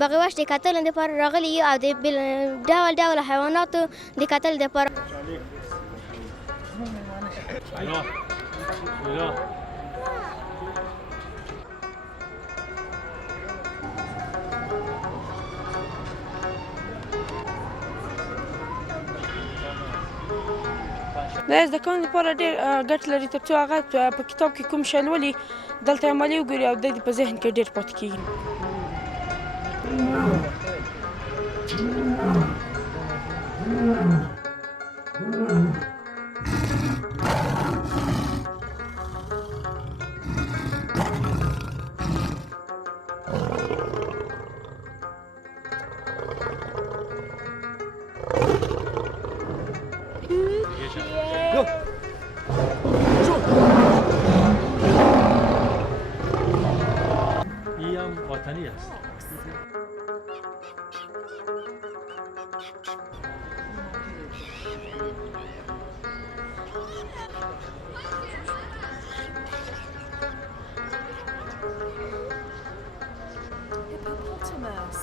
بغوش د کتل لپاره راغلي یو او د ډول ډول حیواناتو د کتل لپاره. دا زده کوونکو لپاره ډېر ګټه لري تر څو هغه په کتاب کې کوم شی لولي دلته عملي وګوري او د دې په ذهن کې ډېر پاتې کېږي. این وطنی است. Hippopotamus.